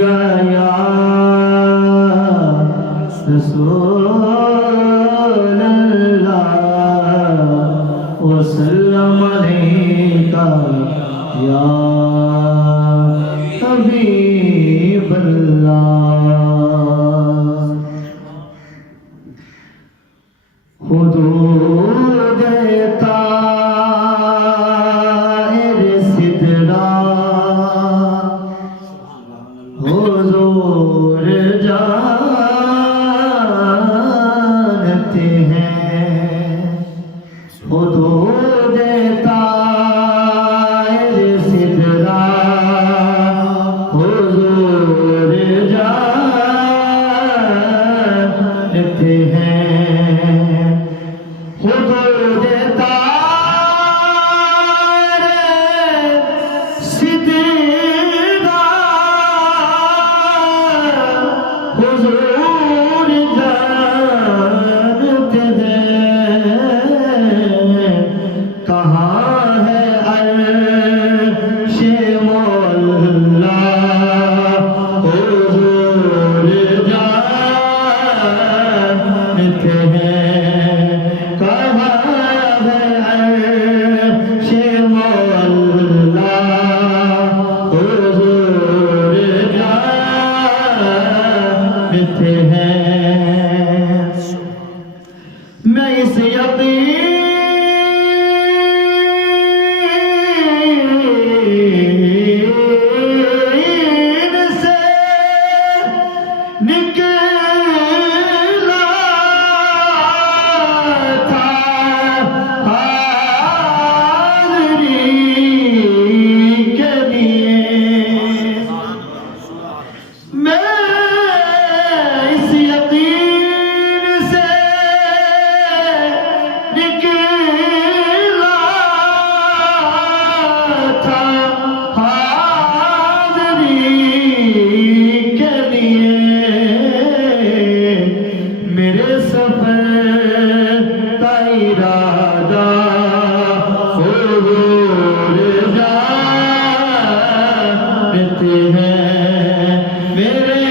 गया रसूल अल्लाह वसल्लम अलैका या हबीब अल्लाह। हुदूद ताहिर सिदरा हुजूर जानते हैं। हुदूद ताहिर सिदरा हुजूर जानते हैं। हुदूद ताहिर सिदरा हुजूर जानते हैं। कहाँ है अर्शे मौला हुजूर जानते हैं। कहाँ है अर्शे मौला हुजूर जानते हैं। मैं इस यकीन से निकला था हाज़री के लिए। मैं इस यकीन से निकला था हाज़री के लिए। मेरे सफर का इरादा हुजूर जानते हैं। मेरे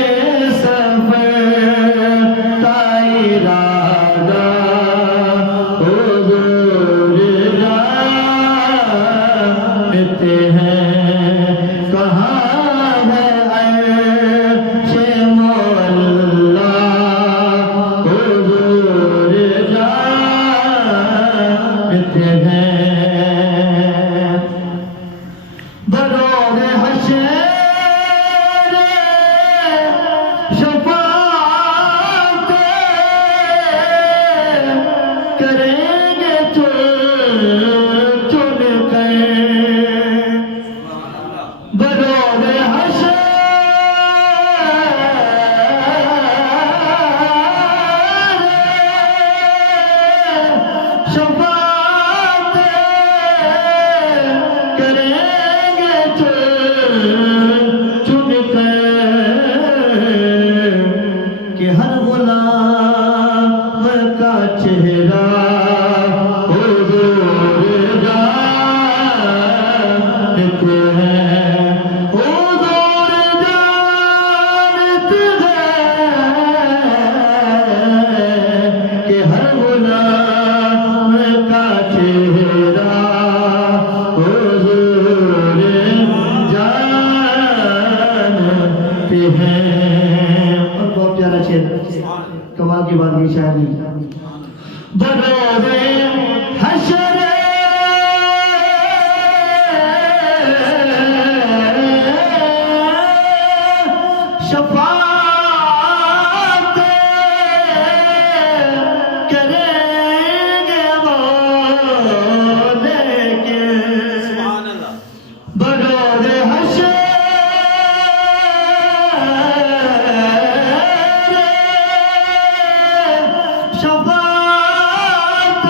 सफर का इरादा हुजूर जानते हैं। कहाँ है अर्शे मौला हुजूर जानते हैं। बरोज़ हश्र शफ़ाअत करेंगे चुन कर। बरोज़ हश्र शफ़ाअत करेंगे चुन कर कि हर गुलाम का चेहरा हुजूर जानते हैं। हुजूर जानते हैं कि हर गुलाम का चेहरा हुजूर जानते हैं। और बहुत प्यारा शेर, कमाल की बात की शायरी। बरोज़ हश्र शफ़ाअत करेंगे वो लेकिन। बरोज़ हश्र शफ़ाअत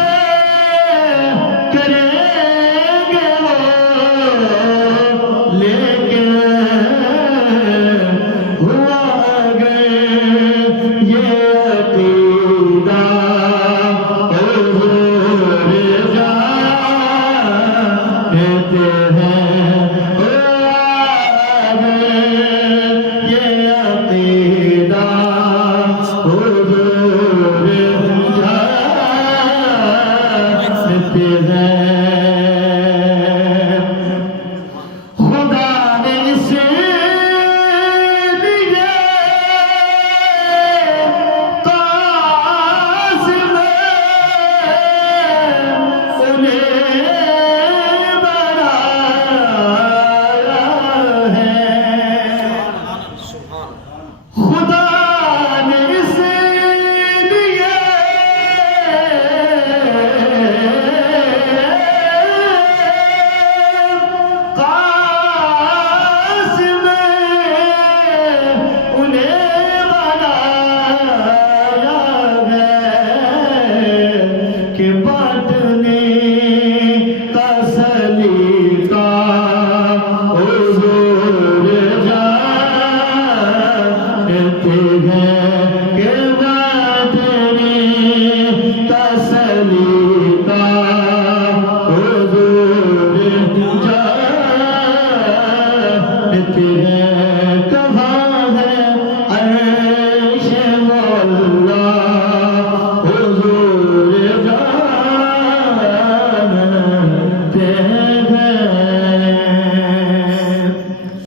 करते हैं